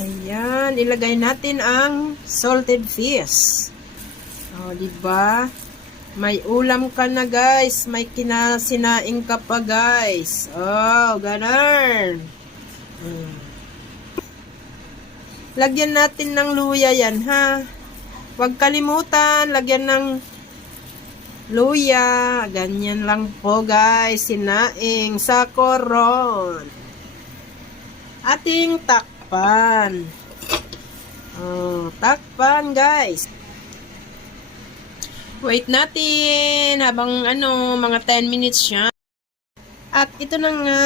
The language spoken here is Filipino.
Ayan, ilagay natin ang salted fish. O, diba? May ulam ka na, guys. May kinasinaing ka pa, guys. Oh, ganun. Lagyan natin ng luya yan, ha? Huwag kalimutan, lagyan ng luya. Ganyan lang po, guys. Sinaing sa koron. Ating takpan. Oh, takpan, guys. Wait natin habang mga 10 minutes siya. At ito na nga.